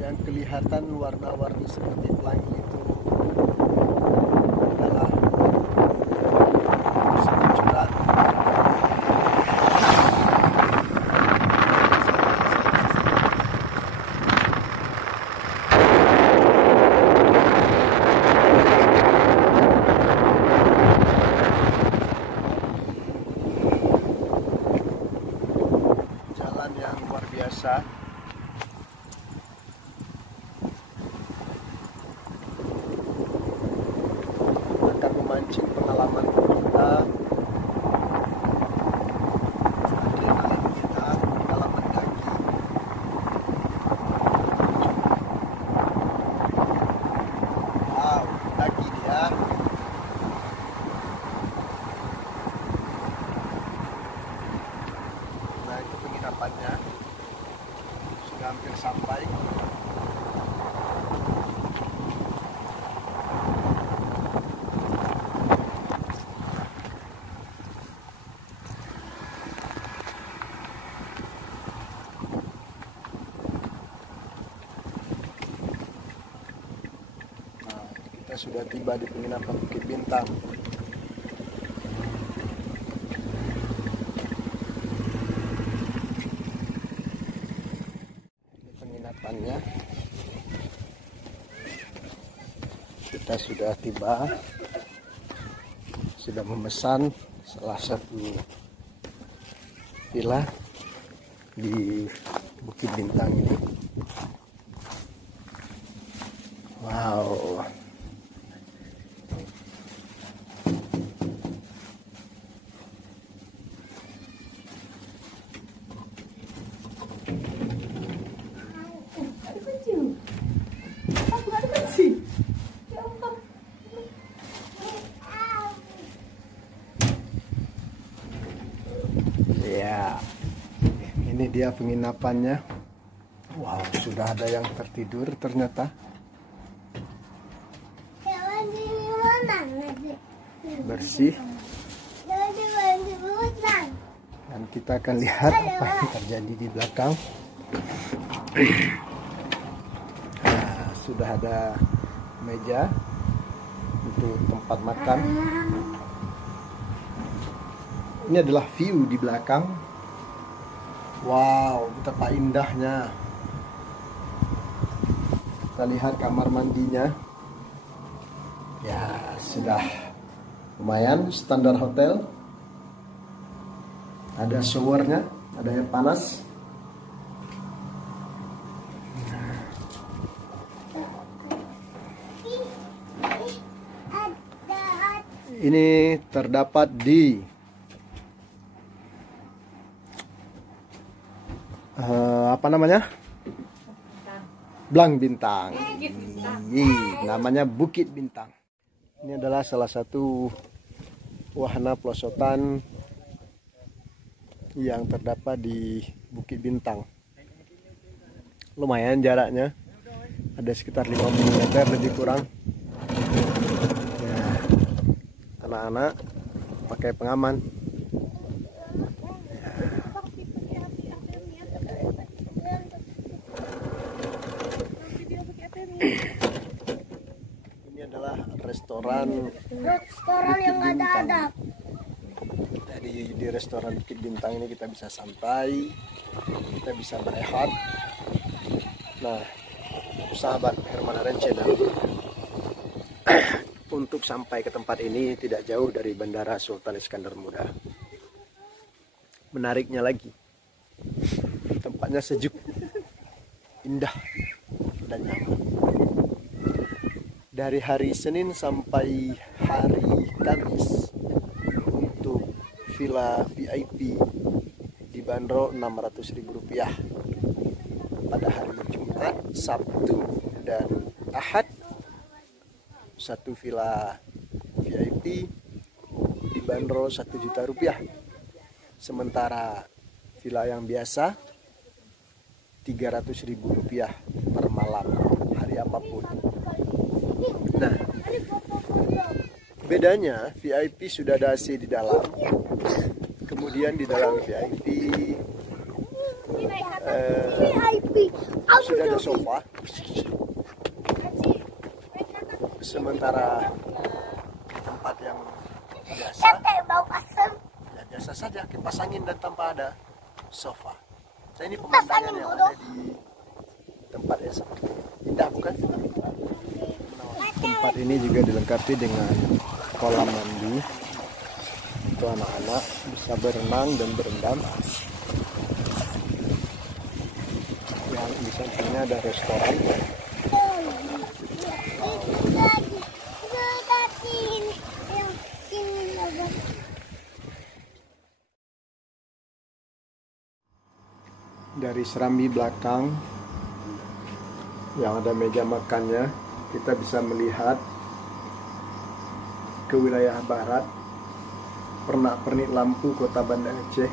Yang kelihatan warna-warni seperti pelangi itu adalah seluncuran. Jalan yang luar biasa. Akan memancing pengalaman kita, adrenalin kita, pengalaman kaki. Wow, kaki dia. Nah, itu penginapannya. Sudah hampir sampai. Kita sudah tiba di penginapan Bukit Bintang. Ini penginapannya. Kita sudah tiba. Sudah memesan salah satu villa di Bukit Bintang ini. Wow. Ya, ini dia penginapannya. Wow, sudah ada yang tertidur ternyata. Bersih. Dan kita akan lihat apa yang terjadi di belakang. Nah, sudah ada meja untuk tempat makan. Ini adalah view di belakang. Wow, betapa indahnya. Kita lihat kamar mandinya. Ya, sudah lumayan standar hotel. Ada showernya, ada air panas. Ini terdapat di apa namanya? Blang Bintang. Namanya Bukit Bintang. Ini adalah salah satu wahana pelosotan yang terdapat di Bukit Bintang. Lumayan jaraknya. Ada sekitar 50 meter lebih kurang. Ya, anak-anak pakai pengaman. Ini adalah restoran yang ada adab. Di restoran Bukit Bintang ini kita bisa santai, kita bisa berehat. Nah, sahabat Hermanaren Channel, untuk sampai ke tempat ini tidak jauh dari Bandara Sultan Iskandar Muda. Menariknya lagi, tempatnya sejuk, indah, dan nyaman. Dari hari Senin sampai hari Kamis untuk villa VIP dibanderol Rp600.000. Pada hari Jumat, Sabtu, dan Ahad, satu villa VIP dibanderol Rp1.000.000. Sementara villa yang biasa Rp300.000 per malam, hari apapun. Nah, bedanya VIP sudah ada AC di dalam. Kemudian di dalam VIP VIP. Sudah ada sofa. Sementara tempat yang biasa, Bau pasang. ya biasa saja, kipas angin dan tanpa ada sofa. Nah, ini pemandangan yang ada di tempat yang seperti ini. Indah bukan? Tempat ini juga dilengkapi dengan kolam mandi. Untuk anak-anak bisa berenang dan berendam. Yang di sampingnya ada restoran. Dari serambi belakang yang ada meja makannya, kita bisa melihat ke wilayah barat, pernak-pernik lampu kota Banda Aceh.